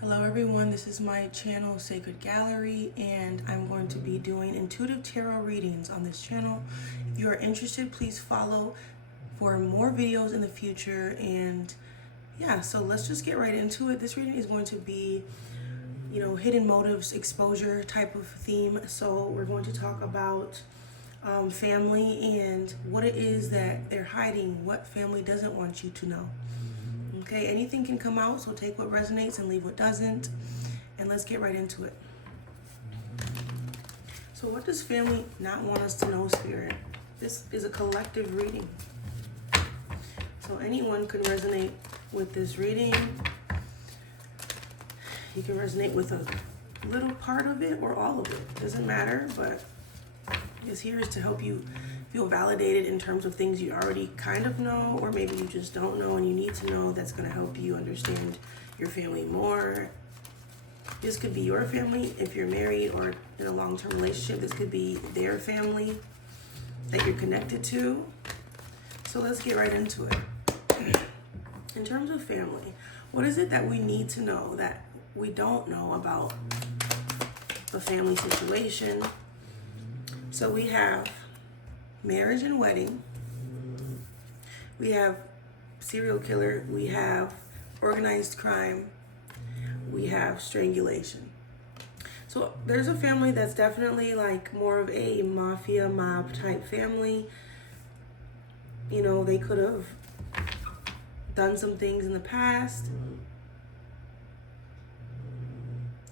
Hello everyone, this is my channel Sacred Gallery and I'm going to be doing intuitive tarot readings on this channel. If you are interested, please follow for more videos in the future. And yeah, so let's just get right into it. This reading is going to be, hidden motives, exposure type of theme. So we're going to talk about family and what it is that they're hiding, what family doesn't want you to know. Okay, anything can come out, so take what resonates and leave what doesn't. And let's get right into it. So what does family not want us to know, Spirit? This is a collective reading. So anyone can resonate with this reading. You can resonate with a little part of it or all of it. Doesn't matter, but this here is to help you feel validated in terms of things you already kind of know, or maybe you just don't know and you need to know. That's going to help you understand your family more. This could be your family if you're married or in a long-term relationship. This could be their family that you're connected to. So let's get right into it. In terms of family, what is it that we need to know that we don't know about the family situation? So we have marriage and wedding, we have serial killer, we have organized crime, we have strangulation. So there's a family that's definitely like more of a mafia mob type family. You know, they could have done some things in the past.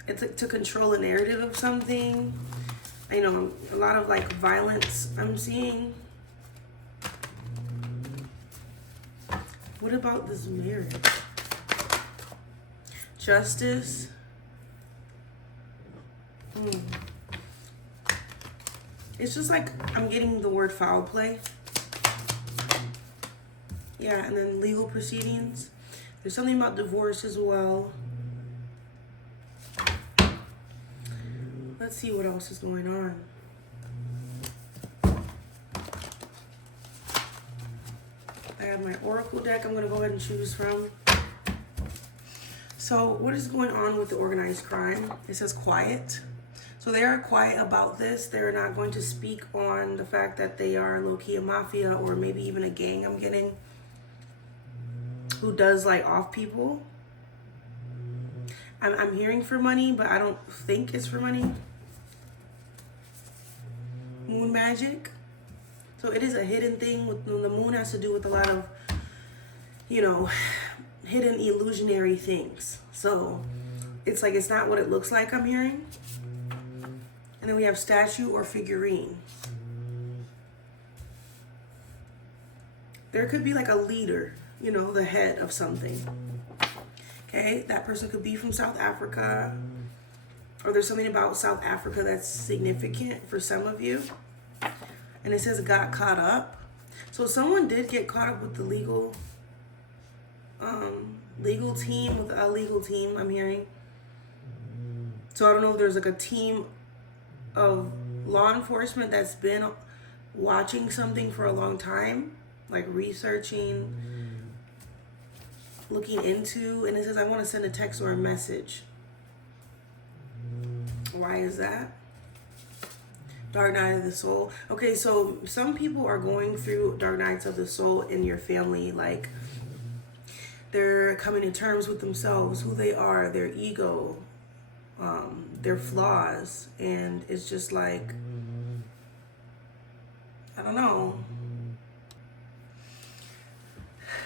It's like to control a narrative of something. A lot of like violence I'm seeing. What about this marriage? Justice. It's just like I'm getting the word foul play. Yeah, and then legal proceedings. There's something about divorce as well. Let's see what else is going on. I have my oracle deck I'm going to go ahead and choose from. So what is going on with the organized crime? It says quiet. So they are quiet about this. They're not going to speak on the fact that they are low-key a mafia or maybe even a gang I'm getting who does like off people. I'm hearing for money, but I don't think it's for money. Moon magic. So it is a hidden thing. The moon has to do with a lot of, hidden illusionary things. So it's like it's not what it looks like I'm hearing. And then we have statue or figurine. There could be like a leader, the head of something. Okay, that person could be from South Africa, or there's something about South Africa that's significant for some of you. And it says got caught up. So someone did get caught up with the legal team, with a legal team I'm hearing. So I don't know if there's like a team of law enforcement that's been watching something for a long time, like researching, looking into, and it says I want to send a text or a message. Why is that? Dark night of the soul. Okay, so some people are going through dark nights of the soul in your family. Like they're coming to terms with themselves, who they are, their ego, their flaws. And it's just like, I don't know.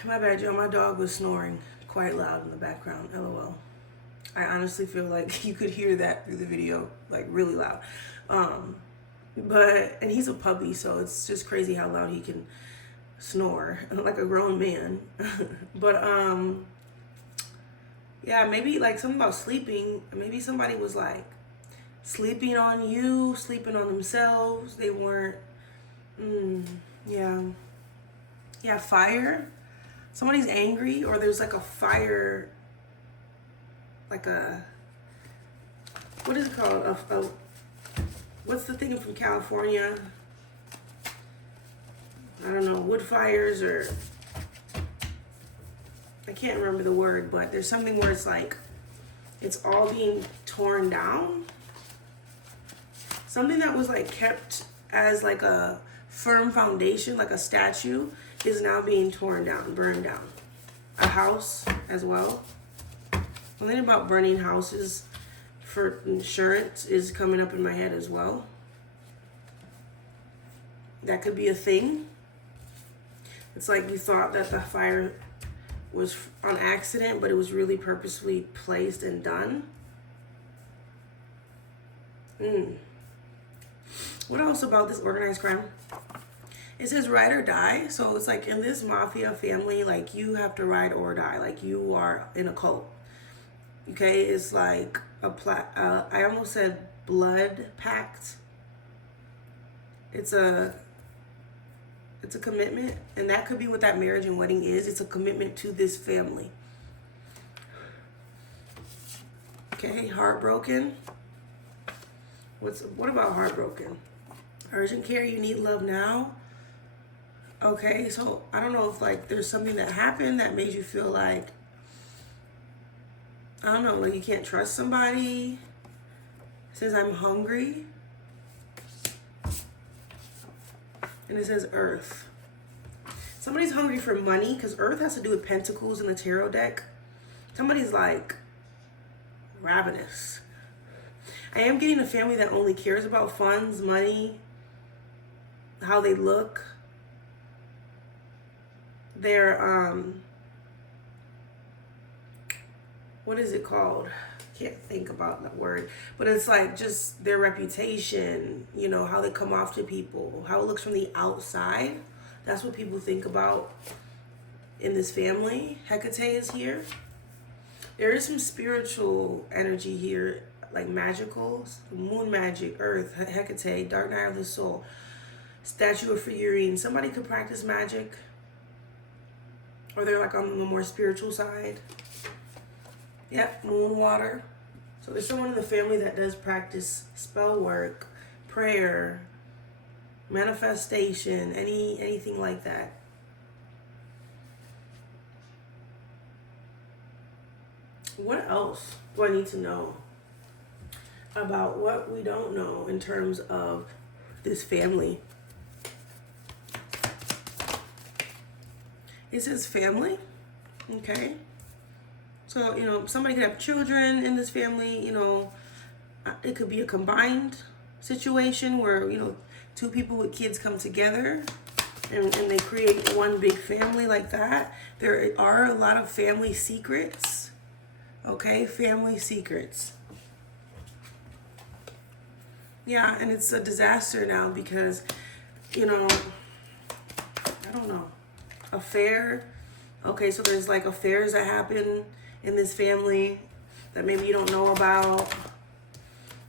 My bad, y'all. My dog was snoring quite loud in the background. LOL. I honestly feel like you could hear that through the video, like really loud. And he's a puppy, so it's just crazy how loud he can snore like a grown man. But yeah, maybe like something about sleeping. Maybe somebody was like sleeping on you, sleeping on themselves. They weren't. Yeah, fire. Somebody's angry, or there's like a fire, like a, what is it called? What's the thing from California? I don't know, wood fires, or I can't remember the word, but there's something where it's like It's all being torn down. Something that was like kept as like a firm foundation, like a statue, is now being torn down, burned down. A house as well. Something about burning houses for insurance is coming up in my head as well. That could be a thing. It's like you thought that the fire was on accident, but it was really purposefully placed and done. What else about this organized crime? It says ride or die. So it's like in this mafia family, like you have to ride or die. Like you are in a cult. Okay, it's like I almost said blood pact. It's a commitment, and that could be what that marriage and wedding is. It's a commitment to this family. Okay, heartbroken. What about heartbroken? Urgent care, you need love now. Okay, so I don't know if like there's something that happened that made you feel like, I don't know, like you can't trust somebody. It says I'm hungry. And it says earth. Somebody's hungry for money, because earth has to do with pentacles in the tarot deck. Somebody's like ravenous. I am getting a family that only cares about funds, money, how they look. They're, what is it called? Can't think about that word, but it's like just their reputation, you know, how they come off to people, how it looks from the outside. That's what people think about in this family. Hecate is here. There is some spiritual energy here, like magical, moon magic, earth, Hecate, dark night of the soul, statue of figurine. Somebody could practice magic, or they're like on the more spiritual side. Yep, moon water. So there's someone in the family that does practice spell work, prayer, manifestation, anything like that. What else do I need to know about what we don't know in terms of this family? It says family, okay? So, you know, somebody could have children in this family, you know, it could be a combined situation where, you know, two people with kids come together and they create one big family like that. There are a lot of family secrets, okay? Family secrets. Yeah, and it's a disaster now because, you know, I don't know, affair. Okay, so there's like affairs that happen in this family that maybe you don't know about.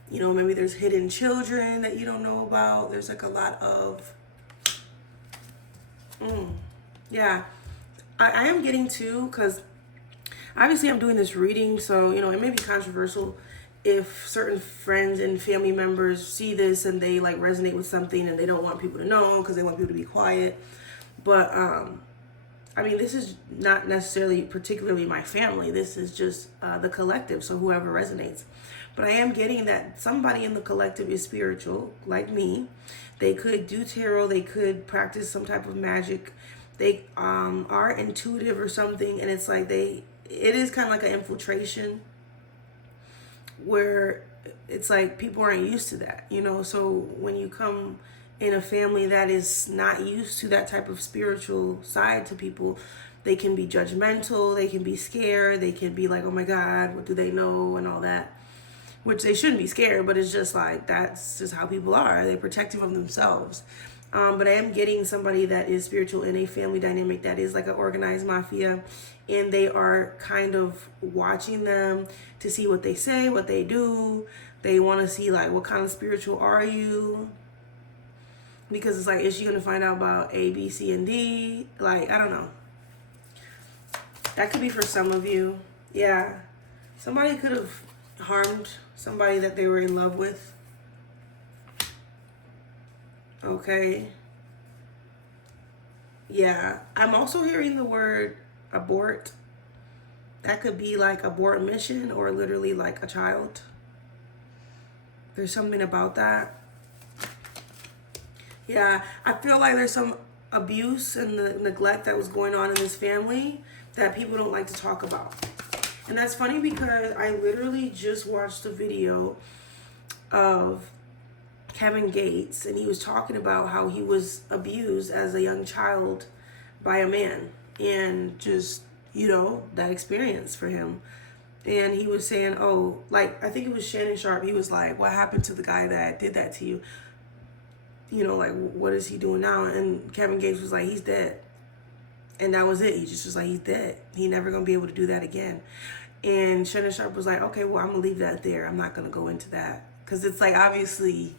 You know, maybe there's hidden children that you don't know about. There's like a lot of, yeah. I am getting to, because obviously I'm doing this reading, so, you know, it may be controversial if certain friends and family members see this and they like resonate with something and they don't want people to know because they want people to be quiet. But, I mean, this is not necessarily particularly my family. This is just the collective, so whoever resonates. But I am getting that somebody in the collective is spiritual, like me. They could do tarot. They could practice some type of magic. They are intuitive or something, and it's like it is kind of like an infiltration where it's like people aren't used to that, you know? So when you come in a family that is not used to that type of spiritual side to people, they can be judgmental, they can be scared, they can be like, oh my God, what do they know, and all that, which they shouldn't be scared, but it's just like, that's just how people are. They're protective of themselves. But I am getting somebody that is spiritual in a family dynamic that is like an organized mafia, and they are kind of watching them to see what they say, what they do. They want to see like, what kind of spiritual are you? Because it's like, is she going to find out about A, B, C, and D? Like, I don't know. That could be for some of you. Yeah. Somebody could have harmed somebody that they were in love with. Okay. Yeah. I'm also hearing the word abort. That could be like abort mission or literally like a child. There's something about that. Yeah, I feel like there's some abuse and the neglect that was going on in this family that people don't like to talk about. And that's funny because I literally just watched a video of Kevin Gates, and he was talking about how he was abused as a young child by a man, and just, you know, that experience for him. And he was saying, oh, like, I think it was Shannon Sharp. He was like, what happened to the guy that did that to you? You know, like, what is he doing now? And Kevin Gates was like, he's dead. And that was it. He just was like, he's dead. He never going to be able to do that again. And Shannon Sharp was like, okay, well, I'm going to leave that there. I'm not going to go into that. Because it's like, obviously,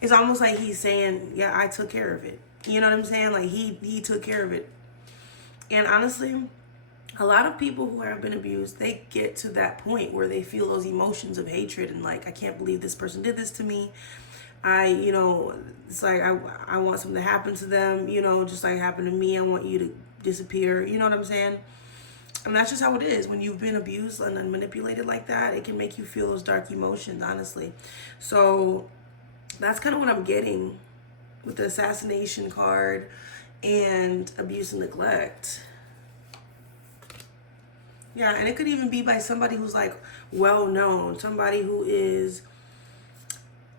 it's almost like he's saying, yeah, I took care of it. You know what I'm saying? Like, he took care of it. And honestly, a lot of people who have been abused, they get to that point where they feel those emotions of hatred and like, I can't believe this person did this to me. You know, it's like, I want something to happen to them, you know, just like happened to me. I want you to disappear. You know what I'm saying? And that's just how it is. When you've been abused and manipulated like that, it can make you feel those dark emotions, honestly. So that's kind of what I'm getting with the assassination card and abuse and neglect. Yeah, and it could even be by somebody who's like well known, somebody who is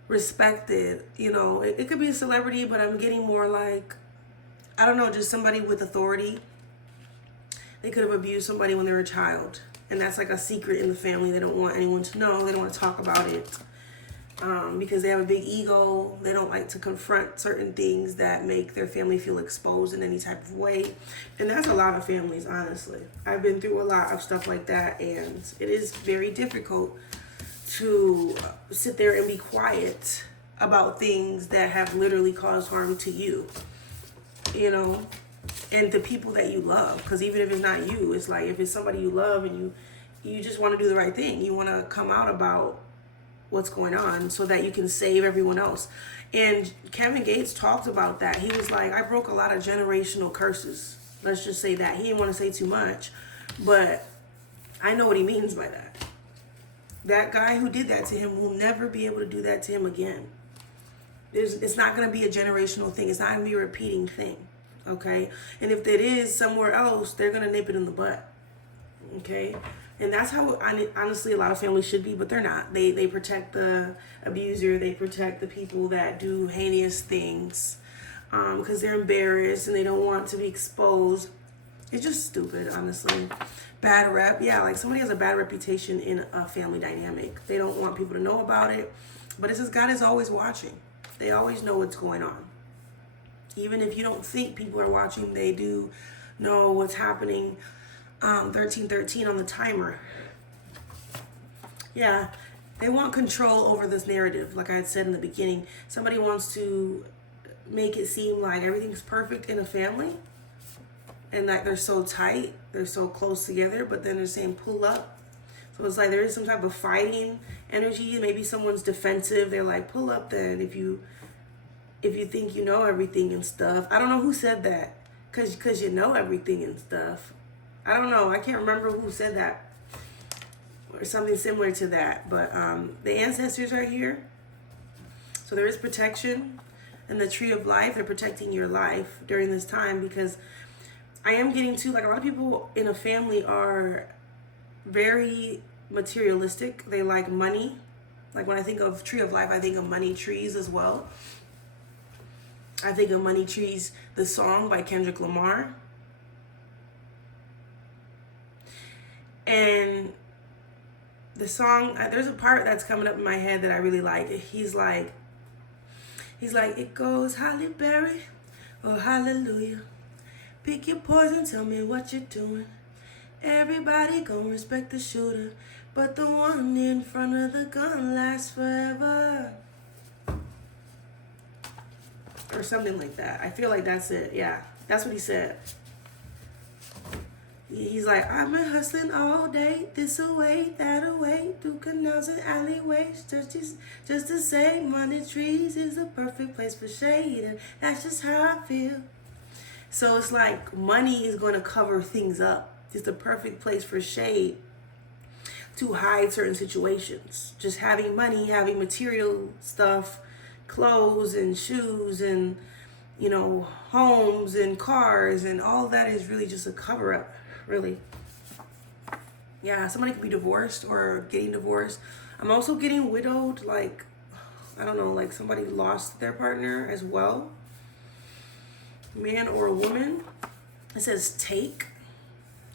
respected. You know, it could be a celebrity, but I'm getting more like, I don't know, just somebody with authority. They could have abused somebody when they were a child, and that's like a secret in the family. They don't want anyone to know. They don't want to talk about it because they have a big ego. They don't like to confront certain things that make their family feel exposed in any type of way. And that's a lot of families, honestly. I've been through a lot of stuff like that, and it is very difficult to sit there and be quiet about things that have literally caused harm to you, you know, and the people that you love. Because even if it's not you, it's like if it's somebody you love and you just want to do the right thing. You want to come out about what's going on so that you can save everyone else. And Kevin Gates talked about that. He was like, I broke a lot of generational curses. Let's just say that. He didn't want to say too much, but I know what he means by that. That guy who did that to him will never be able to do that to him again. It's not going to be a generational thing. It's not going to be a repeating thing. Okay? And if it is somewhere else, they're going to nip it in the butt. Okay? And that's how, honestly, a lot of families should be, but they're not. They protect the abuser. They protect the people that do heinous things because they're embarrassed and they don't want to be exposed. It's just stupid, honestly. Bad rep. Yeah, like somebody has a bad reputation in a family dynamic. They don't want people to know about it. But it's just God is always watching. They always know what's going on. Even if you don't think people are watching, they do know what's happening. 1313 on the timer. Yeah, they want control over this narrative. Like I had said in the beginning, somebody wants to make it seem like everything's perfect in a family and that they're so tight, they're so close together, but then they're saying pull up. So it's like there is some type of fighting energy. Maybe someone's defensive. They're like, pull up then if you think you know everything and stuff. I don't know who said that. Cause you know everything and stuff. I don't know. I can't remember who said that or something similar to that. But the ancestors are here. So there is protection. And the tree of life, they're protecting your life during this time because I am getting to, like, a lot of people in a family are very materialistic. They like money. Like when I think of tree of life, I think of money trees as well. I think of Money Trees, the song by Kendrick Lamar. And the song, there's a part that's coming up in my head that I really like. He's like, it goes Halle Berry, oh hallelujah. Pick your poison, tell me what you're doing. Everybody gon' respect the shooter, but the one in front of the gun lasts forever. Or something like that. I feel like that's it. Yeah, that's what he said. He's like, I've been hustling all day, this away, that away, through canals and alleyways, just to say Money Trees is the perfect place for shade, and that's just how I feel. So it's like money is going to cover things up. It's the perfect place for shade to hide certain situations. Just having money, having material stuff, clothes and shoes and, you know, homes and cars and all that is really just a cover up, really. Yeah, somebody could be divorced or getting divorced. I'm also getting widowed, like, I don't know, like somebody lost their partner as well. Man or a woman. It says take.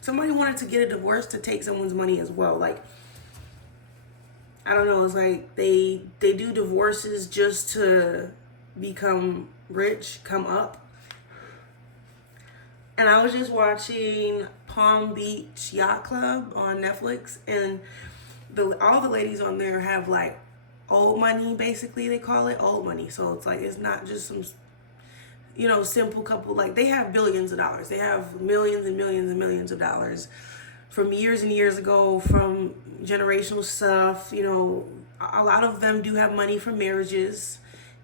Somebody wanted to get a divorce to take someone's money as well. Like, I don't know, it's like they do divorces just to become rich, come up. And I was just watching Palm Beach Yacht Club on Netflix, and all the ladies on there have like old money, basically they call it old money. So it's like, it's not just some, you know, simple couple. Like, they have billions of dollars. They have millions and millions and millions of dollars from years and years ago, from generational stuff. You know, a lot of them do have money from marriages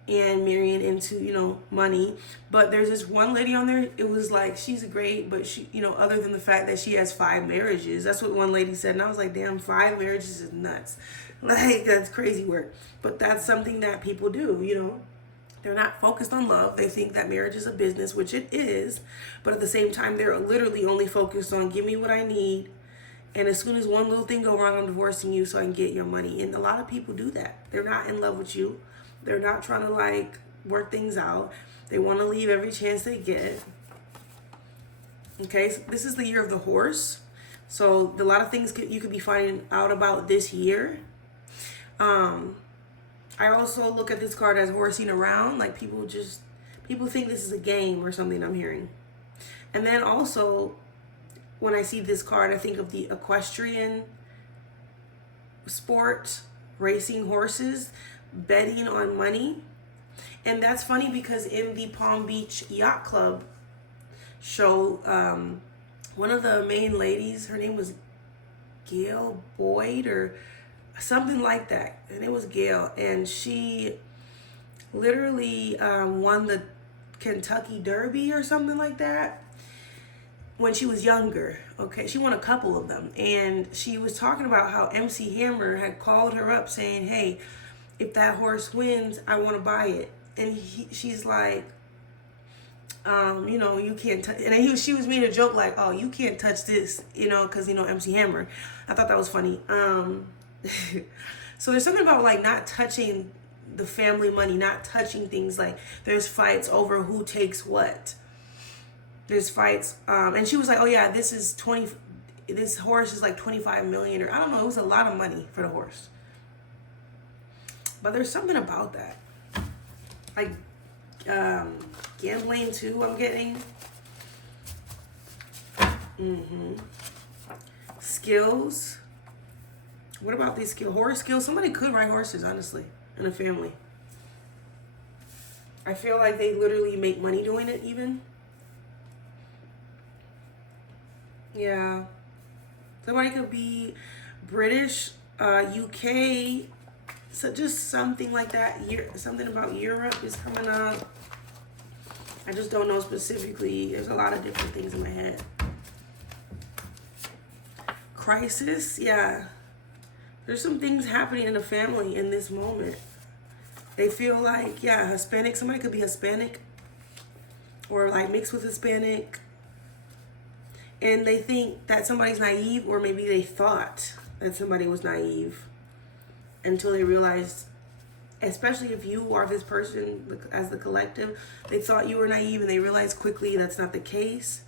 and marrying into, you know, money. But there's this one lady on there, it was like, she's great, but she, you know, other than the fact that she has 5 marriages. That's what one lady said. And I was like, damn, 5 marriages is nuts. Like, that's crazy work. But that's something that people do, you know. They're not focused on love. They think that marriage is a business, which it is. But at the same time, they're literally only focused on, give me what I need. And as soon as one little thing go wrong, I'm divorcing you so I can get your money. And a lot of people do that. They're not in love with you. They're not trying to, like, work things out. They want to leave every chance they get. Okay, so this is the year of the horse. So a lot of things you could be finding out about this year. I also look at this card as horsing around. Like, people think this is a game or something, I'm hearing. And then also, when I see this card, I think of the equestrian sport, racing horses, betting on money. And that's funny because in the Palm Beach Yacht Club show, one of the main ladies, her name was Gail Boyd or something like that. And it was Gail. And she literally won the Kentucky Derby or something like that when she was younger. Okay, she won a couple of them. And she was talking about how MC Hammer had called her up saying, hey, if that horse wins, I want to buy it. And she's like, you know, you can't touch. And she was making a joke like, oh, you can't touch this, you know, because, you know, MC Hammer. I thought that was funny. So there's something about, like, not touching the family money, not touching things. Like, there's fights over who takes what. There's fights. And she was like, oh, yeah, this horse is like 25 million, or I don't know. It was a lot of money for the horse. But there's something about that. Like, gambling too, I'm getting. Skills. What about these skills? Horse skills? Somebody could ride horses, honestly, in a family. I feel like they literally make money doing it even. Yeah. Somebody could be British, UK, so just something like that. Something about Europe is coming up. I just don't know specifically. There's a lot of different things in my head. Crisis, yeah. There's some things happening in the family in this moment. They feel like, yeah, Hispanic. Somebody could be Hispanic or like mixed with Hispanic. And they think that somebody's naive, or maybe they thought that somebody was naive until they realized, especially if you are this person as the collective, they thought you were naive and they realized quickly that's not the case.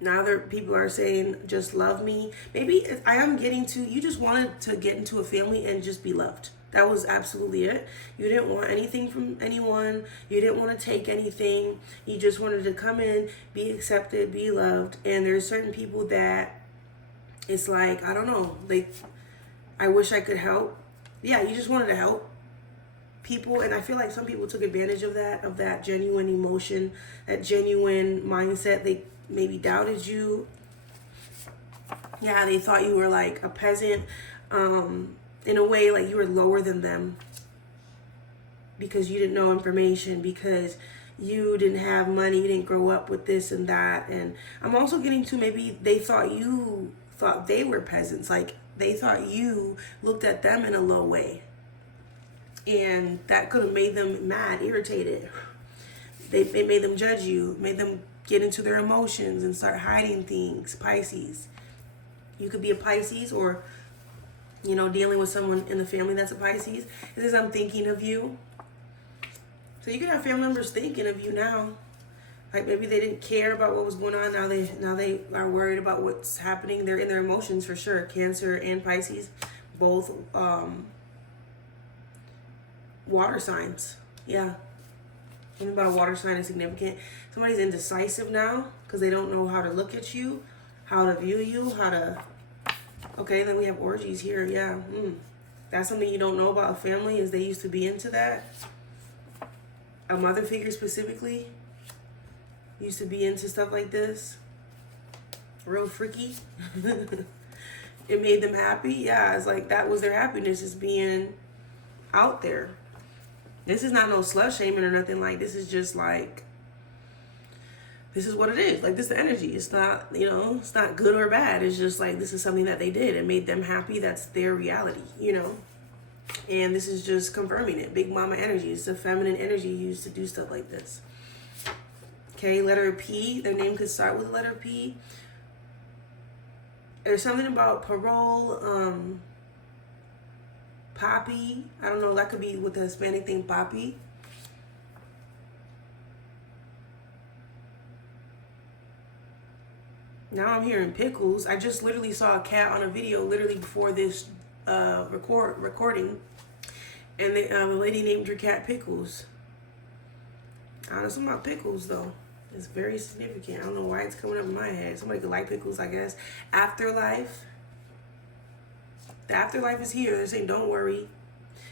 Now people are saying, just love me. Maybe I am getting to, you just wanted to get into a family and just be loved. That was absolutely it. You didn't want anything from anyone. You didn't want to take anything. You just wanted to come in, be accepted, be loved. And there's certain people that it's like, I don't know, I wish I could help. Yeah, you just wanted to help people. And I feel like some people took advantage of that genuine emotion, that genuine mindset. They maybe doubted you. Yeah, they thought you were like a peasant. In a way, like you were lower than them because you didn't know information, because you didn't have money, you didn't grow up with this and that. And I'm also getting to maybe they thought you thought they were peasants. Like they thought you looked at them in a low way. And that could have made them mad, irritated. It made them judge you, made them get into their emotions and start hiding things. Pisces. You could be a Pisces, or, you know, dealing with someone in the family that's a Pisces. It says, I'm thinking of you. So you could have family members thinking of you now. Like maybe they didn't care about what was going on. Now they are worried about what's happening. They're in their emotions for sure. Cancer and Pisces, both water signs. Yeah. Something about a water sign is significant. Somebody's indecisive now because they don't know how to look at you, how to view you, how to... Okay, then we have orgies here. Yeah. That's something you don't know about a family, is they used to be into that. A mother figure specifically used to be into stuff like this. Real freaky. It made them happy. Yeah, it's like that was their happiness, is being out there. This is not no slut shaming or nothing. Like, this is just like, this is what it is. Like, this is the energy. It's not, you know, it's not good or bad. It's just like, this is something that they did. It made them happy. That's their reality, you know. And this is just confirming it. Big mama energy. It's a feminine energy used to do stuff like this. Okay, letter P. Their name could start with the letter P. There's something about parole, Poppy. I don't know, that could be with the Hispanic thing, Poppy. Now I'm hearing pickles. I just literally saw a cat on a video literally before this recording. And the lady named her cat Pickles. I don't know something about pickles though. It's very significant. I don't know why it's coming up in my head. Somebody could like pickles, I guess. Afterlife. The afterlife is here. They're saying, don't worry.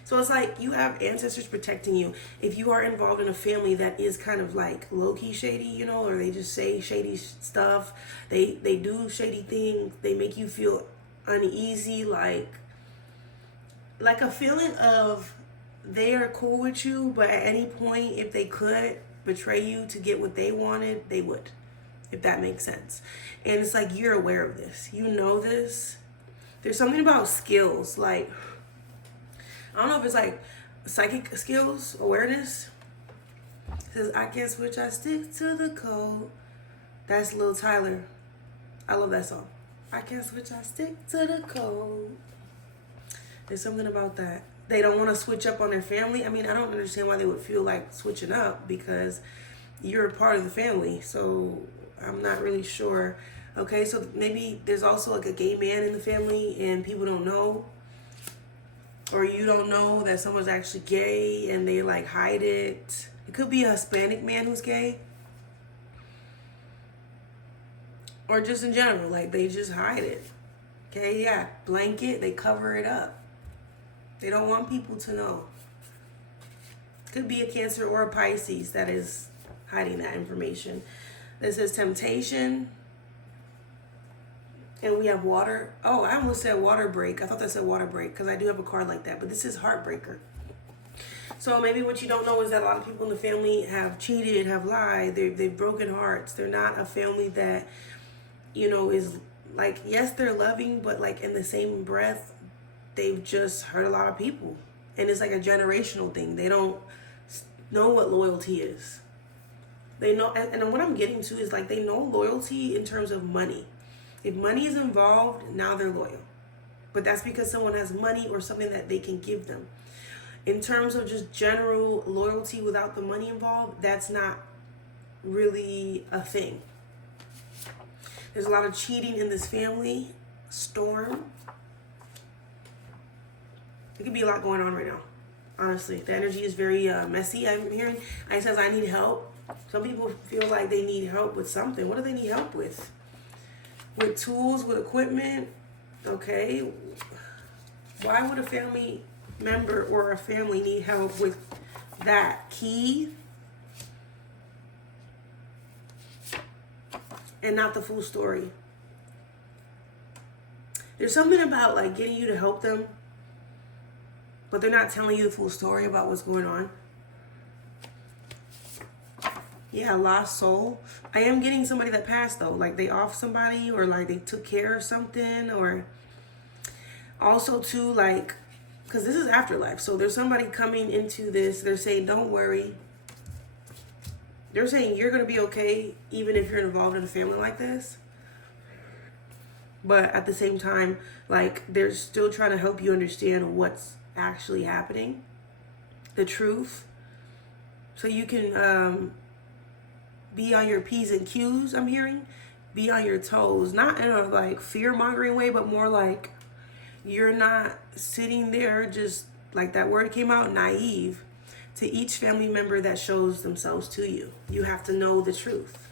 So it's like you have ancestors protecting you. If you are involved in a family that is kind of like low-key shady, you know, or they just say shady stuff, they do shady things, they make you feel uneasy, like a feeling of they are cool with you, but at any point, if they could betray you to get what they wanted, they would, if that makes sense. And it's like you're aware of this. You know this. There's something about skills, like, I don't know if it's like psychic skills, awareness. It says, I can't switch, I stick to the code. That's Lil Tyler. I love that song. I can't switch, I stick to the code. There's something about that. They don't want to switch up on their family. I mean, I don't understand why they would feel like switching up, because you're a part of the family. So I'm not really sure. Okay, so maybe there's also like a gay man in the family and people don't know. Or you don't know that someone's actually gay and they like hide it. It could be a Hispanic man who's gay. Or just in general, like they just hide it. Okay, yeah, blanket, they cover it up. They don't want people to know. Could be a Cancer or a Pisces that is hiding that information. This is temptation. And we have water. Oh, I almost said water break. I thought that said water break because I do have a card like that. But this is heartbreaker. So maybe what you don't know is that a lot of people in the family have cheated, have lied. They've broken hearts. They're not a family that, you know, is like, yes, they're loving, but like in the same breath, they've just hurt a lot of people. And it's like a generational thing. They don't know what loyalty is. They know, and what I'm getting to is like they know loyalty in terms of money. If money is involved, now they're loyal. But that's because someone has money or something that they can give them. In terms of just general loyalty without the money involved, that's not really a thing. There's a lot of cheating in this family. Storm. It could be a lot going on right now. Honestly, the energy is very messy. I'm hearing. It says I need help. Some people feel like they need help with something. What do they need help with? With tools, with equipment. Okay. Why would a family member or a family need help with that? Key. And not the full story. There's something about like getting you to help them, but they're not telling you the full story about what's going on. Yeah, lost soul. I am getting somebody that passed though. Like they off somebody or like they took care of something, or also too like, because this is afterlife. So there's somebody coming into this. They're saying, don't worry. They're saying you're going to be okay even if you're involved in a family like this. But at the same time, like they're still trying to help you understand what's actually happening, the truth, so you can be on your P's and Q's. I'm hearing, be on your toes, not in a like fear mongering way, but more like you're not sitting there just like that word came out, naive to each family member that shows themselves to you. You have to know the truth.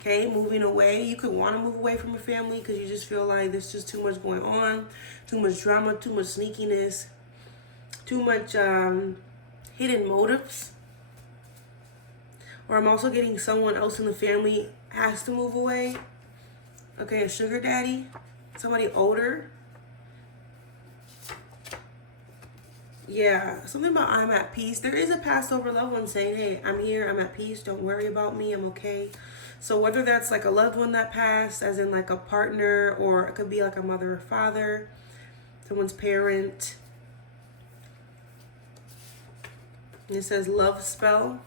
Okay, moving away. You could want to move away from your family because you just feel like there's just too much going on, too much drama, too much sneakiness, too much hidden motives. Or I'm also getting someone else in the family has to move away. Okay, a sugar daddy, somebody older. Yeah, something about I'm at peace. There is a passed over loved one saying, hey, I'm here, I'm at peace, don't worry about me, I'm okay. So whether that's like a loved one that passed, as in like a partner, or it could be like a mother or father, someone's parent. And it says love spell.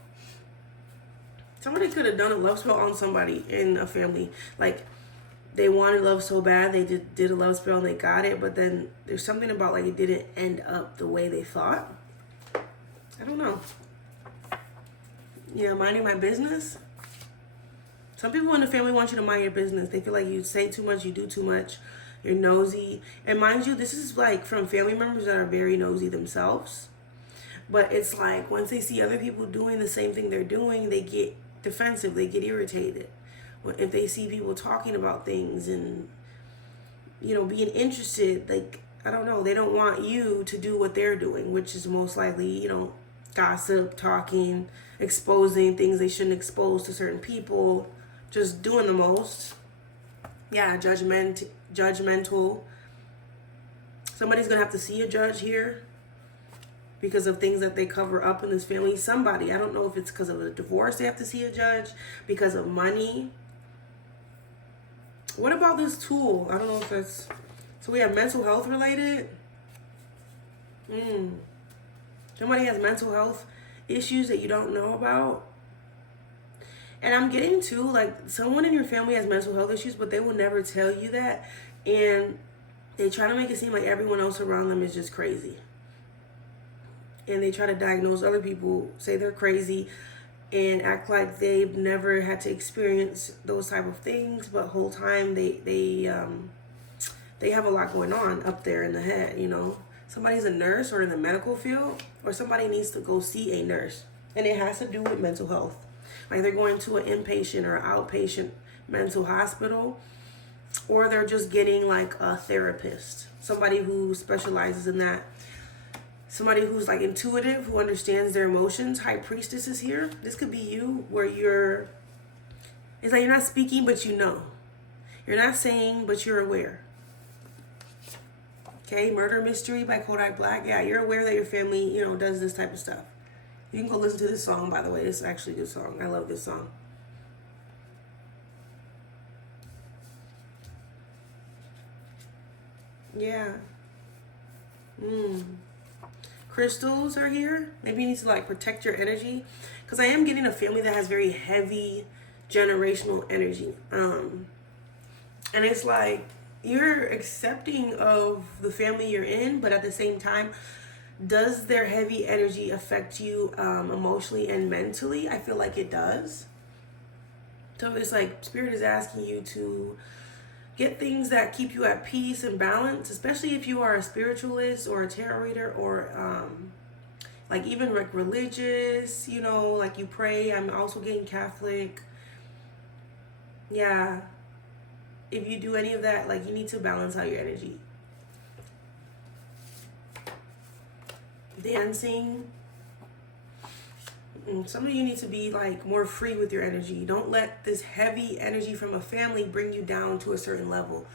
Somebody could have done a love spell on somebody in a family. Like they wanted love so bad, they did a love spell and they got it, but then there's something about like it didn't end up the way they thought. I don't know. Yeah, minding my business. Some people in the family want you to mind your business. They feel like you say too much, you do too much, you're nosy. And mind you, this is like from family members that are very nosy themselves. But it's like once they see other people doing the same thing they're doing, they get defensive, they get irritated. If they see people talking about things and, you know, being interested, like, I don't know, they don't want you to do what they're doing, which is most likely, you know, gossip, talking, exposing things they shouldn't expose to certain people, just doing the most. Yeah, judgmental. Somebody's gonna have to see a judge here because of things that they cover up in this family. Somebody, I don't know if it's because of a divorce they have to see a judge, because of money. What about this tool? I don't know if that's... So we have mental health related. Somebody has mental health issues that you don't know about. And I'm getting to, like, someone in your family has mental health issues, but they will never tell you that. And they try to make it seem like everyone else around them is just crazy. And they try to diagnose other people, say they're crazy, and act like they've never had to experience those type of things. But whole time they have a lot going on up there in the head, you know. Somebody's a nurse or in the medical field, or somebody needs to go see a nurse. And it has to do with mental health. Like they're going to an inpatient or outpatient mental hospital, or they're just getting like a therapist, somebody who specializes in that. Somebody who's like intuitive, who understands their emotions. High priestess is here. This could be you, where it's like you're not speaking, but you know. You're not saying, but you're aware. Okay, Murder Mystery by Kodak Black. Yeah, you're aware that your family, you know, does this type of stuff. You can go listen to this song, by the way. It's actually a good song. I love this song. Yeah. Crystals are here. Maybe you need to like protect your energy, because I am getting a family that has very heavy generational energy. And it's like you're accepting of the family you're in, but at the same time, does their heavy energy affect you emotionally and mentally? I feel like it does. So it's like Spirit is asking you to get things that keep you at peace and balance, especially if you are a spiritualist or a tarot reader, or like even like religious, you know, like you pray. I'm also getting Catholic. Yeah. If you do any of that, like you need to balance out your energy. Dancing. Some of you need to be like more free with your energy. Don't let this heavy energy from a family bring you down to a certain level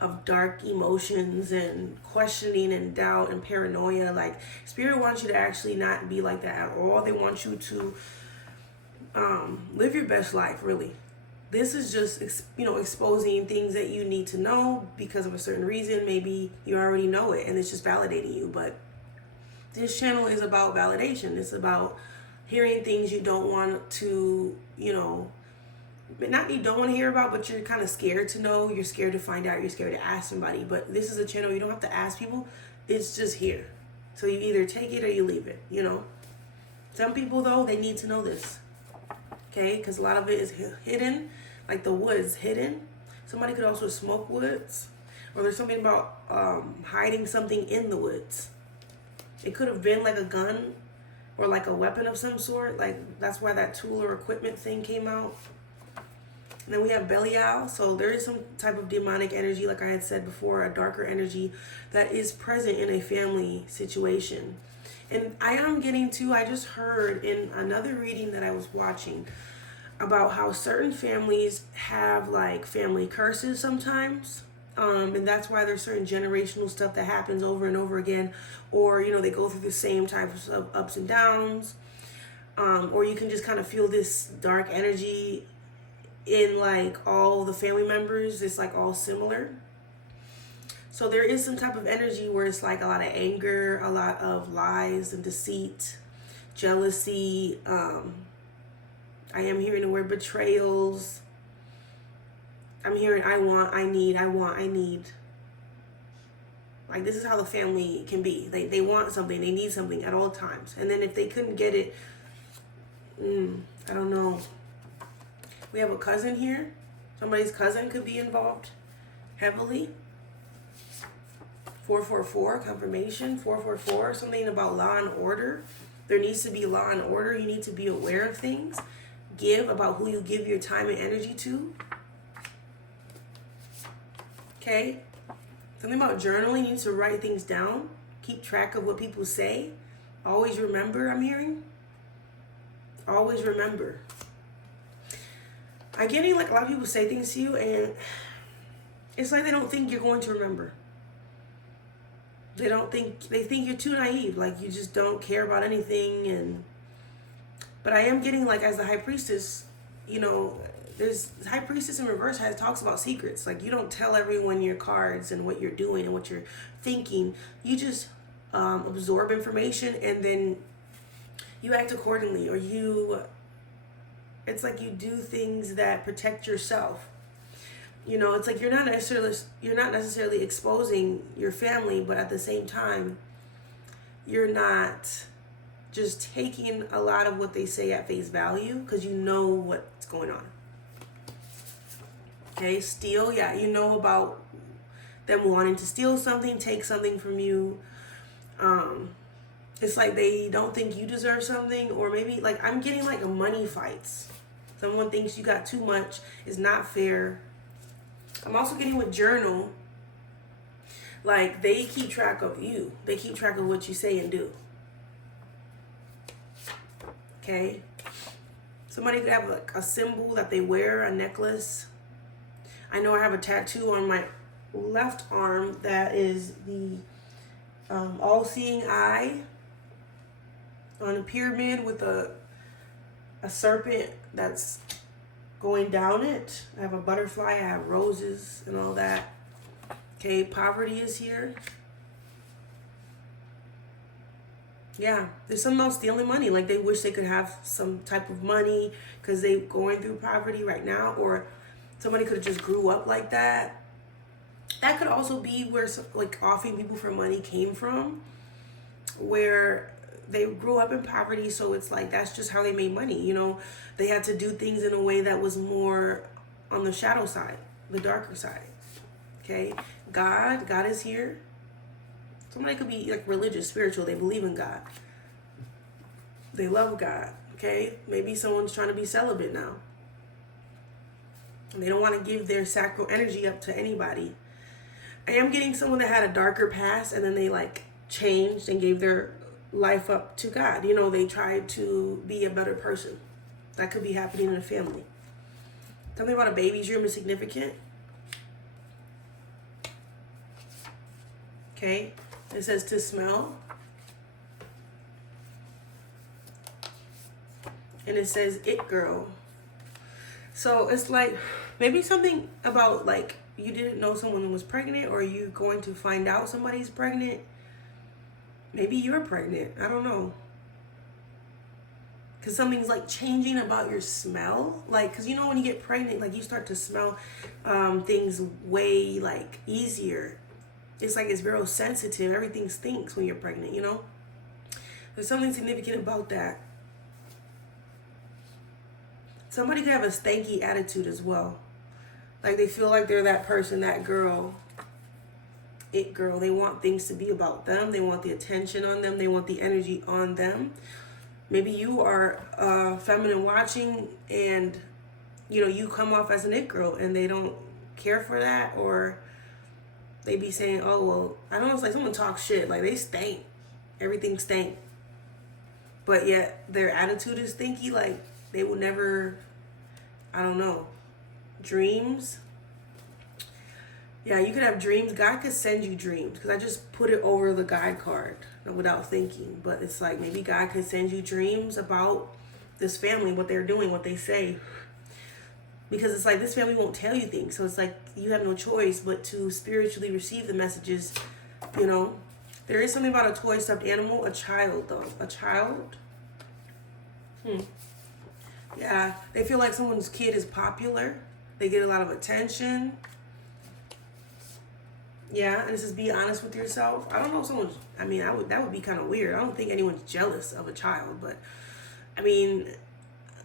of dark emotions and questioning and doubt and paranoia. Like Spirit wants you to actually not be like that at all. They want you to live your best life, really. This is just, exposing things that you need to know because of a certain reason. Maybe you already know it and it's just validating you. But this channel is about validation. It's about hearing things you don't want to, not you don't want to hear about, but you're kind of scared to know. You're scared to find out. You're scared to ask somebody. But this is a channel you don't have to ask people. It's just here. So you either take it or you leave it, Some people, though, they need to know this. Okay? Because a lot of it is hidden. Like the woods hidden. Somebody could also smoke woods. Or there's something about hiding something in the woods. It could have been like a gun or like a weapon of some sort. Like that's why that tool or equipment thing came out. And then we have Belial. So there is some type of demonic energy, like I had said before, a darker energy that is present in a family situation. And I just heard in another reading that I was watching about how certain families have like family curses sometimes. And that's why there's certain generational stuff that happens over and over again. Or, they go through the same types of ups and downs. Or you can just kind of feel this dark energy in like all the family members. It's like all similar. So there is some type of energy where it's like a lot of anger, a lot of lies and deceit, jealousy. I am hearing the word betrayals. I'm hearing I want, I need. Like this is how the family can be. They want something, they need something at all times. And then if they couldn't get it, I don't know. We have a cousin here. Somebody's cousin could be involved heavily. 444, confirmation. 444, something about law and order. There needs to be law and order. You need to be aware of things. Give about who you give your time and energy to. Okay? Something about journaling. You need to write things down. Keep track of what people say. Always remember, I'm hearing. Always remember. I'm getting like a lot of people say things to you and it's like they don't think you're going to remember. They think you're too naive, like you just don't care about anything. But I am getting like as the high priestess, there's high priestess in reverse talks about secrets. Like you don't tell everyone your cards and what you're doing and what you're thinking. You just absorb information and then you act accordingly, or it's like you do things that protect yourself. It's like you're not necessarily exposing your family, but at the same time, you're not just taking a lot of what they say at face value because you know what's going on. Okay, steal, yeah, you know about them wanting to steal something, take something from you. It's like they don't think you deserve something, or maybe like I'm getting like a money fights. Someone thinks you got too much, it's not fair. I'm also getting with journal, like they keep track of you. They keep track of what you say and do. Okay? Somebody could have like a symbol that they wear, a necklace. I know I have a tattoo on my left arm that is the all-seeing eye on a pyramid with a serpent that's going down it. I have a butterfly, I have roses and all that. Okay, poverty is here. Yeah, there's something about stealing money. Like they wish they could have some type of money because they're going through poverty right now, or somebody could have just grew up like that. That could also be where like offering people for money came from, where they grew up in poverty, so it's like that's just how they made money. They had to do things in a way that was more on the shadow side, the darker side. Okay, God is here. Somebody could be like religious, spiritual. They believe in God. They love God. Okay, maybe someone's trying to be celibate now. And they don't want to give their sacral energy up to anybody. I am getting someone that had a darker past and then they like changed and gave their life up to God. They tried to be a better person. That could be happening in a family. Something about a baby's dream is significant. Okay, it says to smell. And it says it girl. So it's like maybe something about like you didn't know someone was pregnant, or you going to find out somebody's pregnant. Maybe you're pregnant. I don't know. Because something's like changing about your smell. Like, because you know when you get pregnant, like you start to smell things way like easier. It's like it's real sensitive. Everything stinks when you're pregnant, you know? There's something significant about that. Somebody could have a stanky attitude as well. Like they feel like they're that person, that girl, it girl. They want things to be about them. They want the attention on them. They want the energy on them. Maybe you are feminine watching and, you know, you come off as an it girl and they don't care for that, or they be saying, oh, well, I don't know, it's like someone talks shit. Like they stink. Everything stank. But yet their attitude is stinky. Like they will never, I don't know, dreams. Yeah, you could have dreams. God could send you dreams, because I just put it over the guide card without thinking. But it's like maybe God could send you dreams about this family, what they're doing, what they say. Because it's like this family won't tell you things. So it's like you have no choice but to spiritually receive the messages, you know. There is something about a toy stuffed animal. A child, though. A child? Yeah, they feel like someone's kid is popular. They get a lot of attention. Yeah, and it says be honest with yourself. I don't know if someone's, I mean, that would be kind of weird. I don't think anyone's jealous of a child, but I mean,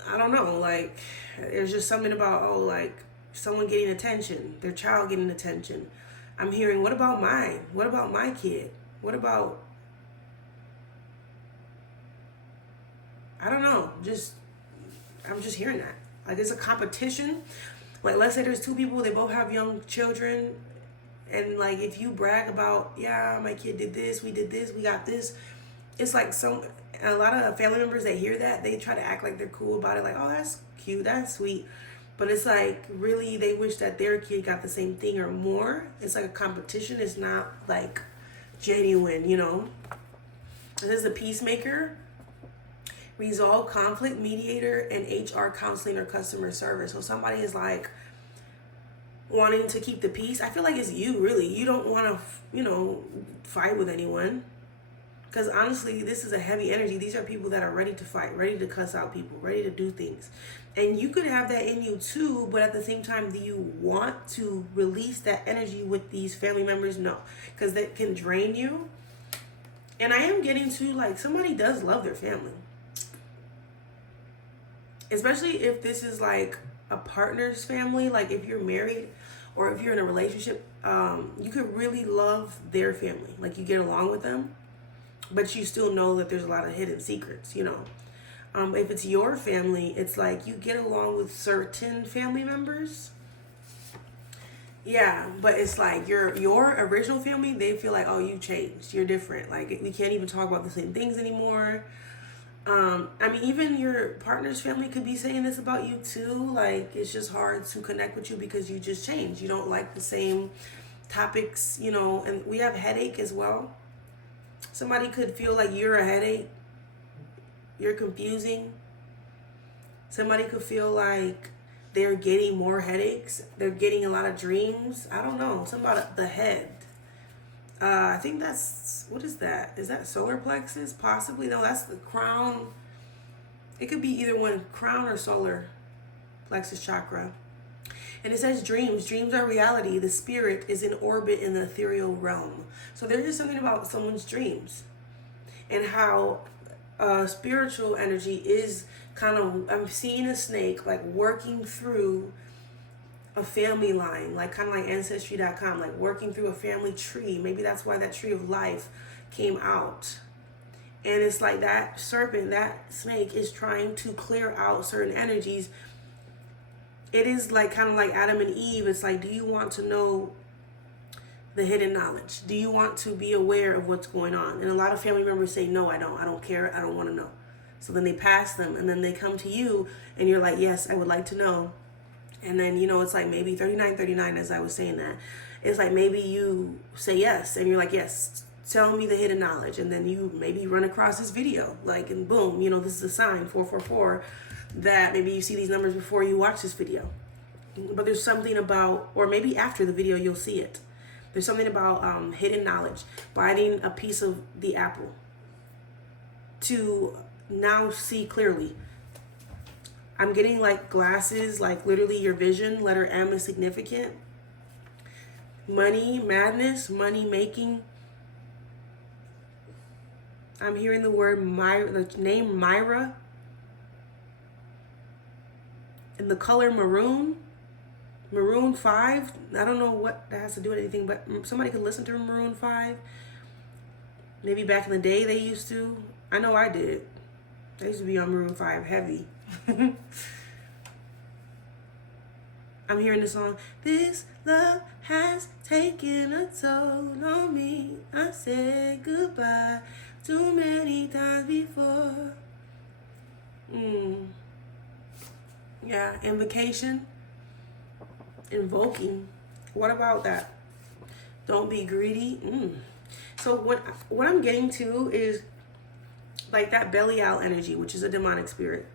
I don't know. Like, there's just something about, oh, like someone getting attention, their child getting attention. I'm hearing, what about mine? What about my kid? What about, I don't know. I'm just hearing that. Like, it's a competition. Like, let's say there's two people, they both have young children. And like, if you brag about, yeah, my kid did this, we got this. It's like a lot of family members that hear that, they try to act like they're cool about it. Like, oh, that's cute, that's sweet. But it's like, really, they wish that their kid got the same thing or more. It's like a competition. It's not like genuine, you know. This is a peacemaker, resolve conflict, mediator, and HR counseling or customer service. So somebody is like wanting to keep the peace. I feel like it's you, really. You don't want to, you know, fight with anyone. Because honestly, this is a heavy energy. These are people that are ready to fight, ready to cuss out people, ready to do things. And you could have that in you too, but at the same time, do you want to release that energy with these family members? No, because that can drain you. And I am getting to, like, somebody does love their family. Especially if this is like a partner's family, like if you're married or if you're in a relationship, you could really love their family. Like you get along with them, but you still know that there's a lot of hidden secrets, you know. If it's your family, it's like you get along with certain family members. Yeah, but it's like your original family, they feel like, oh, you changed, you're different. Like we can't even talk about the same things anymore. I mean, even your partner's family could be saying this about you too. Like, it's just hard to connect with you because you just changed. You don't like the same topics, you know, and we have headache as well. Somebody could feel like you're a headache. You're confusing. Somebody could feel like they're getting more headaches. They're getting a lot of dreams. I don't know. Something about the head. I think that's, what is that? Is that solar plexus? Possibly. No, that's the crown. It could be either one, crown or solar plexus chakra. And it says dreams. Dreams are reality. The spirit is in orbit in the ethereal realm. So there is something about someone's dreams and how spiritual energy is kind of, I'm seeing a snake like working through a family line, like kind of like ancestry.com, like working through a family tree. Maybe that's why that tree of life came out. And it's like that serpent, that snake is trying to clear out certain energies. It is like kind of like Adam and Eve. It's like, do you want to know the hidden knowledge? Do you want to be aware of what's going on? And a lot of family members say, no, I don't care. I don't want to know. So then they pass them and then they come to you and you're like, yes, I would like to know. And then, you know, it's like maybe 39 as I was saying that. It's like maybe you say yes and you're like, yes, tell me the hidden knowledge. And then you maybe run across this video, like, and boom, you know, this is a sign, 444. that maybe you see these numbers before you watch this video. But there's something about, or maybe after the video you'll see it. There's something about hidden knowledge, biting a piece of the apple to now see clearly. I'm getting like glasses, like literally your vision. Letter M is significant. Money, madness, money making. I'm hearing the word Myra, the name Myra. And the color maroon. Maroon 5. I don't know what that has to do with anything, but somebody could listen to Maroon 5. Maybe back in the day they used to. I know I did. I used to be on Maroon 5 heavy. I'm hearing the song, this love has taken a toll on me. I said goodbye too many times before. Yeah, invocation. Invoking. What about that? Don't be greedy. So what I'm getting to is like that Belial energy, which is a demonic spirit.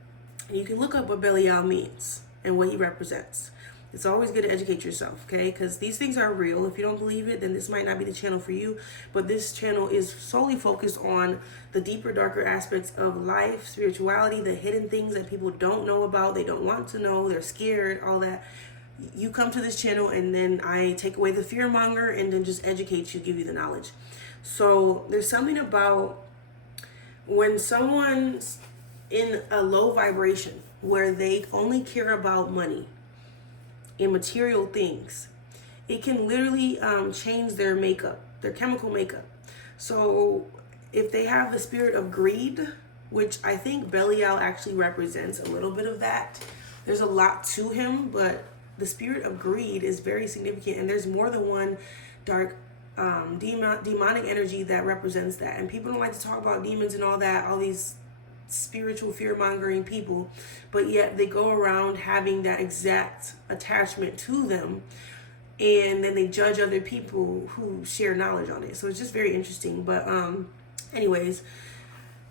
And you can look up what Belial means and what he represents. It's always good to educate yourself, okay? Because these things are real. If you don't believe it, then this might not be the channel for you. But this channel is solely focused on the deeper, darker aspects of life, spirituality, the hidden things that people don't know about, they don't want to know, they're scared, all that. You come to this channel and then I take away the fear monger and then just educate you, give you the knowledge. So there's something about when someone's in a low vibration where they only care about money and material things, it can literally change their makeup, their chemical makeup. So if they have the spirit of greed, which I think Belial actually represents a little bit of that, there's a lot to him, but the spirit of greed is very significant, and there's more than one dark demonic energy that represents that. And people don't like to talk about demons and all that, all these spiritual fear-mongering people, but yet they go around having that exact attachment to them, and then they judge other people who share knowledge on it. So it's just very interesting. But anyways,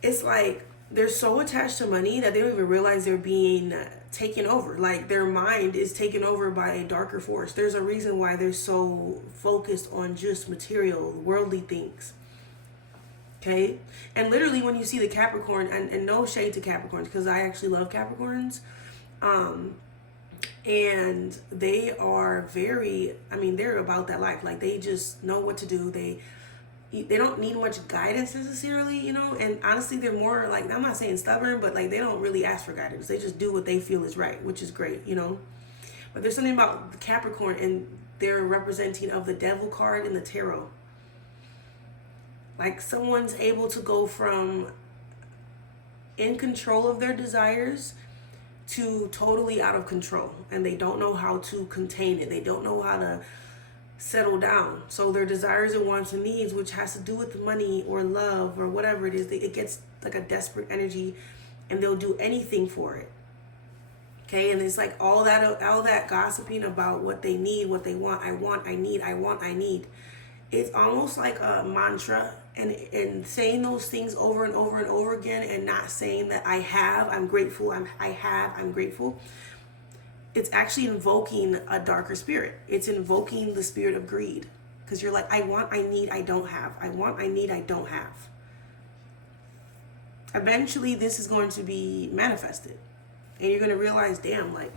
it's like they're so attached to money that they don't even realize they're being taken over. Like their mind is taken over by a darker force. There's a reason why they're so focused on just material, worldly things. Okay? And literally when you see the Capricorn, and no shade to Capricorns, because I actually love Capricorns, and they are very, they're about that life. Like they just know what to do. They don't need much guidance necessarily, and honestly, they're more like, I'm not saying stubborn, but like they don't really ask for guidance. They just do what they feel is right, which is great, But there's something about Capricorn and their representing of the devil card in the tarot. Like someone's able to go from in control of their desires to totally out of control, and they don't know how to contain it. They don't know how to settle down. So their desires and wants and needs, which has to do with money or love or whatever it is, it gets like a desperate energy, and they'll do anything for it. Okay, and it's like all that gossiping about what they need, what they want. I need. It's almost like a mantra, and saying those things over and over and over again, and not saying that I'm grateful, I'm grateful. It's actually invoking a darker spirit. It's invoking the spirit of greed. Because you're like, I want, I need, I don't have. I want, I need, I don't have. Eventually, this is going to be manifested. And you're going to realize, damn, like,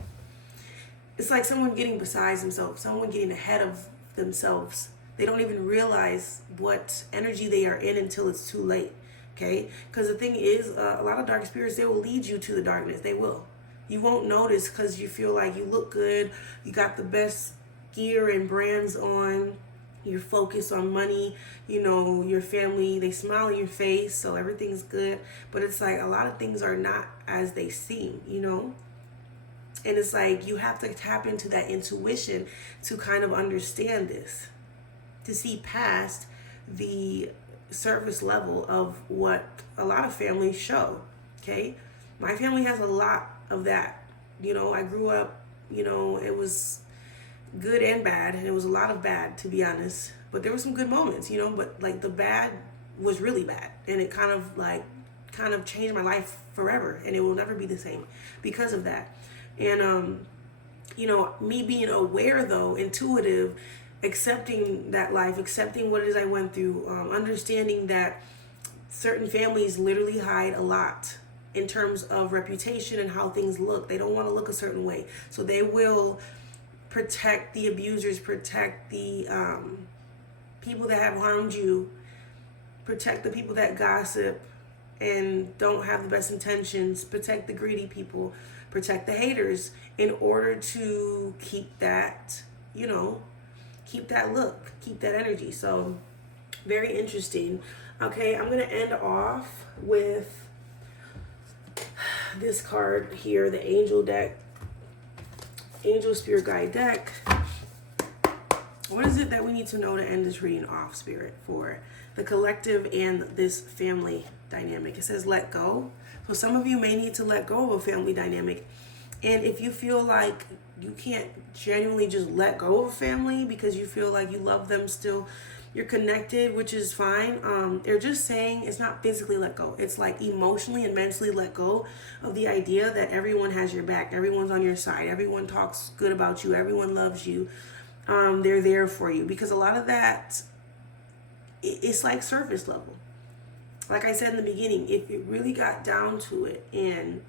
it's like someone getting besides themselves, someone getting ahead of themselves. They don't even realize what energy they are in until it's too late. Okay? Because the thing is, a lot of dark spirits, they will lead you to the darkness. They will. You won't notice because you feel like you look good, you got the best gear and brands on, you're focused on money, your family, they smile in your face, so everything's good. But it's like a lot of things are not as they seem, And it's like you have to tap into that intuition to kind of understand this, to see past the surface level of what a lot of families show, okay? My family has a lot of that. I grew up, it was good and bad, and it was a lot of bad, to be honest, but there were some good moments, but like the bad was really bad, and it kind of kind of changed my life forever, and it will never be the same because of that. And me being aware though, intuitive, accepting that life, accepting what it is I went through, understanding that certain families literally hide a lot in terms of reputation and how things look. They don't want to look a certain way, so they will protect the abusers, protect the people that have harmed you, protect the people that gossip and don't have the best intentions, protect the greedy people, protect the haters, in order to keep that, keep that look, keep that energy. So very interesting. Okay, I'm gonna end off with this card here, the angel deck, angel spirit guide deck. What is it that we need to know to end this reading off, Spirit, for the collective and this family dynamic? It says let go. So some of you may need to let go of a family dynamic. And if you feel like you can't genuinely just let go of a family because you feel like you love them still, you're connected, which is fine. They're just saying it's not physically let go. It's like emotionally and mentally let go of the idea that everyone has your back. Everyone's on your side. Everyone talks good about you. Everyone loves you. They're there for you. Because a lot of that, it's like surface level. Like I said in the beginning, if it really got down to it and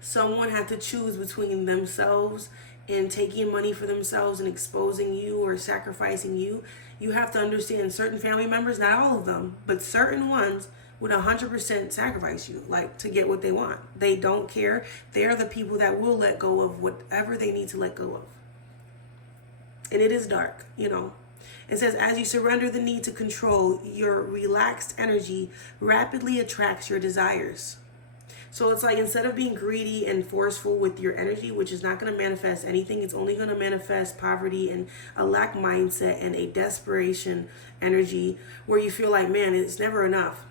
someone had to choose between themselves and taking money for themselves and exposing you or sacrificing you, you have to understand certain family members, not all of them, but certain ones would 100% sacrifice you, like, to get what they want. They don't care. They're the people that will let go of whatever they need to let go of. And it is dark, It says, as you surrender the need to control, your relaxed energy rapidly attracts your desires. So it's like, instead of being greedy and forceful with your energy, which is not going to manifest anything, it's only going to manifest poverty and a lack mindset and a desperation energy where you feel like, man, it's never enough.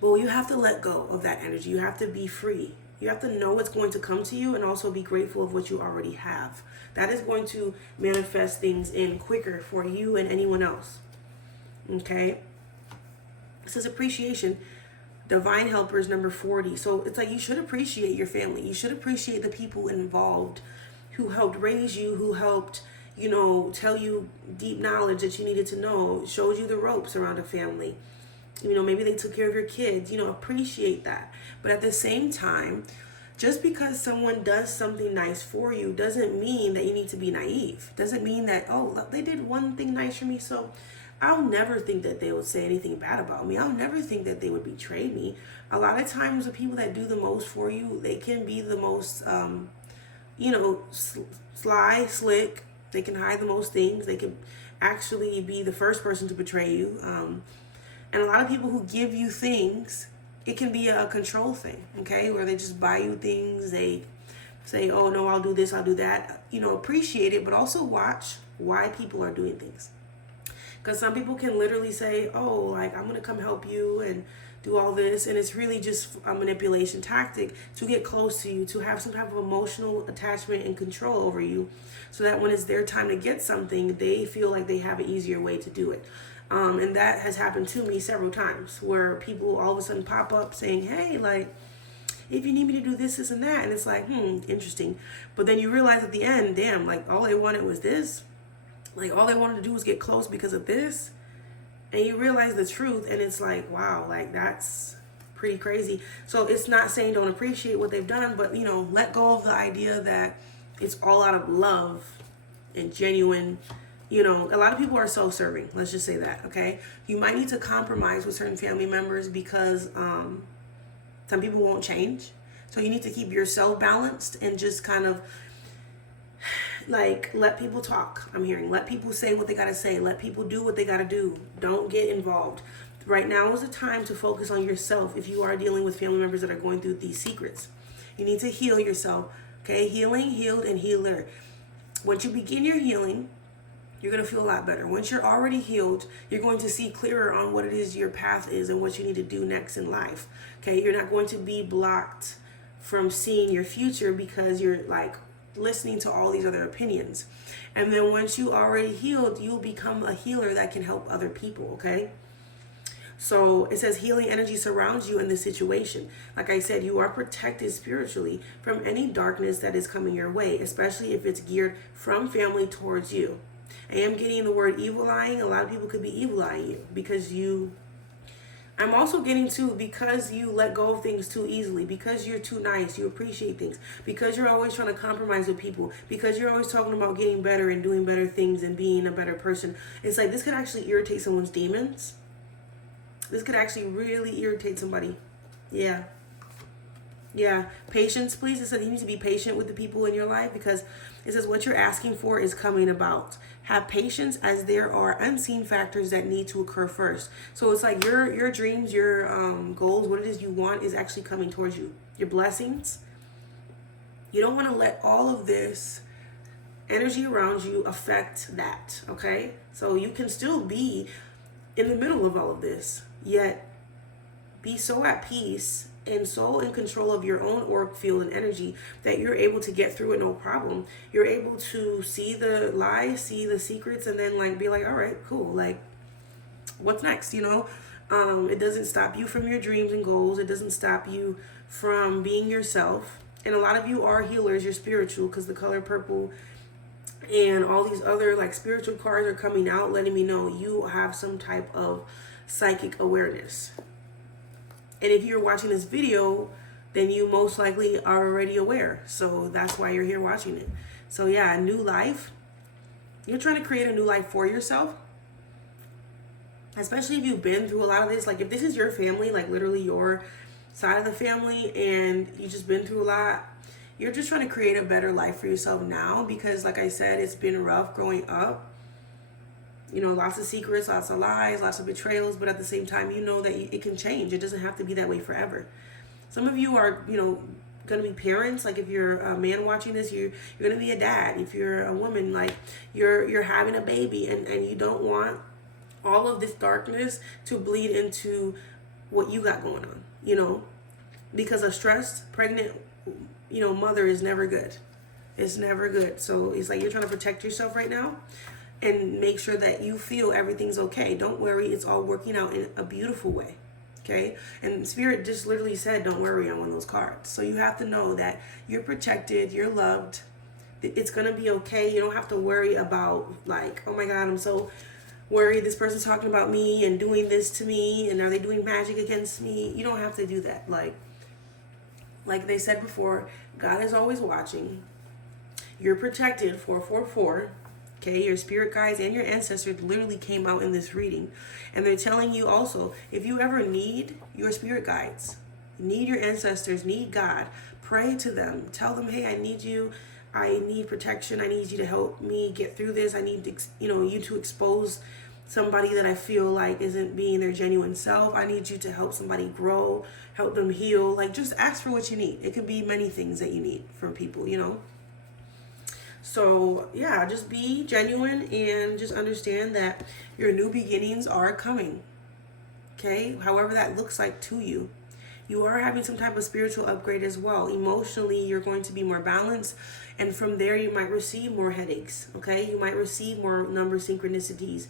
But you have to let go of that energy. You have to be free. You have to know what's going to come to you and also be grateful of what you already have. That is going to manifest things in quicker for you and anyone else. Okay? This is appreciation. Divine helpers, number 40. So it's like, you should appreciate your family. You should appreciate the people involved who helped raise you, who helped, tell you deep knowledge that you needed to know, showed you the ropes around a family. Maybe they took care of your kids. Appreciate that. But at the same time, just because someone does something nice for you doesn't mean that you need to be naive. Doesn't mean that, oh, they did one thing nice for me, so I'll never think that they would say anything bad about me. I'll never think that they would betray me. A lot of times the people that do the most for you, they can be the most, sly, slick. They can hide the most things. They can actually be the first person to betray you. And a lot of people who give you things, it can be a control thing, okay? Where they just buy you things. They say, oh, no, I'll do this, I'll do that. Appreciate it, but also watch why people are doing things. Because some people can literally say, oh, like, I'm going to come help you and do all this. And it's really just a manipulation tactic to get close to you, to have some type of emotional attachment and control over you, so that when it's their time to get something, they feel like they have an easier way to do it. And that has happened to me several times, where people all of a sudden pop up saying, hey, like, if you need me to do this, this, and that. And it's like, interesting. But then you realize at the end, damn, like, all they wanted was this. Like, all they wanted to do was get close because of this. And you realize the truth, and it's like, wow, like, that's pretty crazy. So it's not saying don't appreciate what they've done, but, let go of the idea that it's all out of love and genuine. A lot of people are self-serving. Let's just say that, okay? You might need to compromise with certain family members because some people won't change. So you need to keep yourself balanced and just kind of, like, let people talk. I'm hearing, let people say what they got to say. Let people do what they got to do. Don't get involved. Right now is the time to focus on yourself if you are dealing with family members that are going through these secrets. You need to heal yourself, okay? Healing, healed, and healer. Once you begin your healing, you're going to feel a lot better. Once you're already healed, you're going to see clearer on what it is your path is and what you need to do next in life. Okay, you're not going to be blocked from seeing your future because you're like listening to all these other opinions. And then once you already healed, you'll become a healer that can help other people, okay? So it says healing energy surrounds you in this situation. Like I said, you are protected spiritually from any darkness that is coming your way, especially if it's geared from family towards you. I am getting the word evil eyeing. A lot of people could be evil eyeing you because you, I'm also getting to, because you let go of things too easily, because you're too nice, you appreciate things, because you're always trying to compromise with people, because you're always talking about getting better and doing better things and being a better person. It's like this could actually irritate someone's demons. This could actually really irritate somebody. Yeah. Yeah. Patience, please. It says you need to be patient with the people in your life, because it says what you're asking for is coming about. Have patience, as there are unseen factors that need to occur first. So it's like your dreams, your goals, what it is you want is actually coming towards you. Your blessings. You don't want to let all of this energy around you affect that, okay? So you can still be in the middle of all of this, yet be so at peace and so in control of your own auric field and energy that you're able to get through it no problem. You're able to see the lies, see the secrets, and then like be like, all right, cool, like what's next, you know? It doesn't stop you from your dreams and goals. It doesn't stop you from being yourself. And a lot of you are healers, you're spiritual, because the color purple and all these other like spiritual cards are coming out, letting me know you have some type of psychic awareness. And if you're watching this video, then you most likely are already aware. So that's why you're here watching it. So yeah, a new life. You're trying to create a new life for yourself. Especially if you've been through a lot of this. Like if this is your family, like literally your side of the family, and you've just been through a lot, you're just trying to create a better life for yourself now, because like I said, it's been rough growing up. You know, lots of secrets, lots of lies, lots of betrayals, but at the same time, you know that it can change. It doesn't have to be that way forever. Some of you are, you know, going to be parents. Like if you're a man watching this, you're going to be a dad. If you're a woman, like you're having a baby, and you don't want all of this darkness to bleed into what you got going on, you know, because a stressed, pregnant, you know, mother is never good. It's never good. So it's like you're trying to protect yourself right now and make sure that you feel everything's okay. Don't worry, it's all working out in a beautiful way, okay? And Spirit just literally said, don't worry on one of those cards. So you have to know that you're protected, you're loved, it's gonna be okay. You don't have to worry about like, oh my God, I'm so worried this person's talking about me and doing this to me, and are they doing magic against me? You don't have to do that. Like they said before, God is always watching. You're protected, 444. Okay, your spirit guides and your ancestors literally came out in this reading. And they're telling you also, if you ever need your spirit guides, need your ancestors, need God, pray to them. Tell them, hey, I need you. I need protection. I need you to help me get through this. I need to, you to expose somebody that I feel like isn't being their genuine self. I need you to help somebody grow, help them heal. Like, just ask for what you need. It could be many things that you need from people, you know. So yeah, just be genuine and just understand that your new beginnings are coming. Okay, however that looks like to you. You are having some type of spiritual upgrade as well. Emotionally, you're going to be more balanced. And from there, you might receive more headaches. Okay, you might receive more number synchronicities.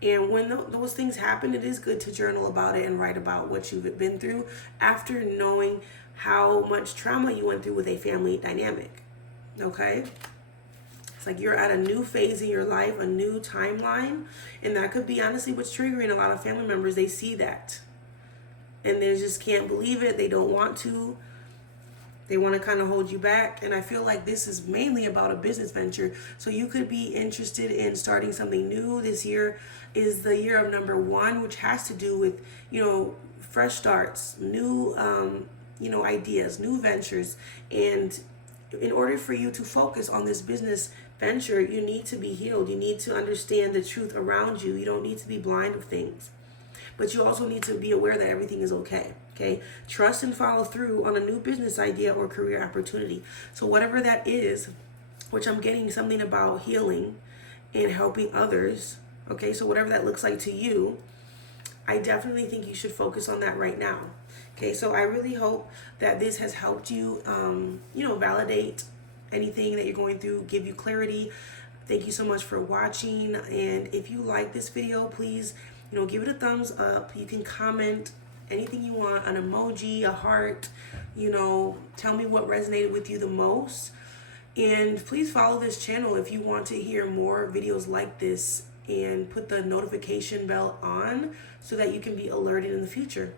And when those things happen, it is good to journal about it and write about what you've been through after knowing how much trauma you went through with a family dynamic. Okay. It's like you're at a new phase in your life, a new timeline. And that could be honestly what's triggering a lot of family members. They see that and they just can't believe it. They don't want to. They want to kind of hold you back. And I feel like this is mainly about a business venture. So you could be interested in starting something new. This year is the year of number 1, which has to do with, fresh starts, new, ideas, new ventures. And in order for you to focus on this business venture, you need to be healed. You need to understand the truth around you. You don't need to be blind of things. But you also need to be aware that everything is okay. Okay? Trust and follow through on a new business idea or career opportunity. So whatever that is, which I'm getting something about healing and helping others. Okay? So whatever that looks like to you, I definitely think you should focus on that right now. Okay? So I really hope that this has helped you, validate anything that you're going through, give you clarity. Thank you so much for watching. And if you like this video, please you know, give it a thumbs up. You can comment anything you want, an emoji, a heart, you know, tell me what resonated with you the most. And please follow this channel if you want to hear more videos like this, and put the notification bell on so that you can be alerted in the future.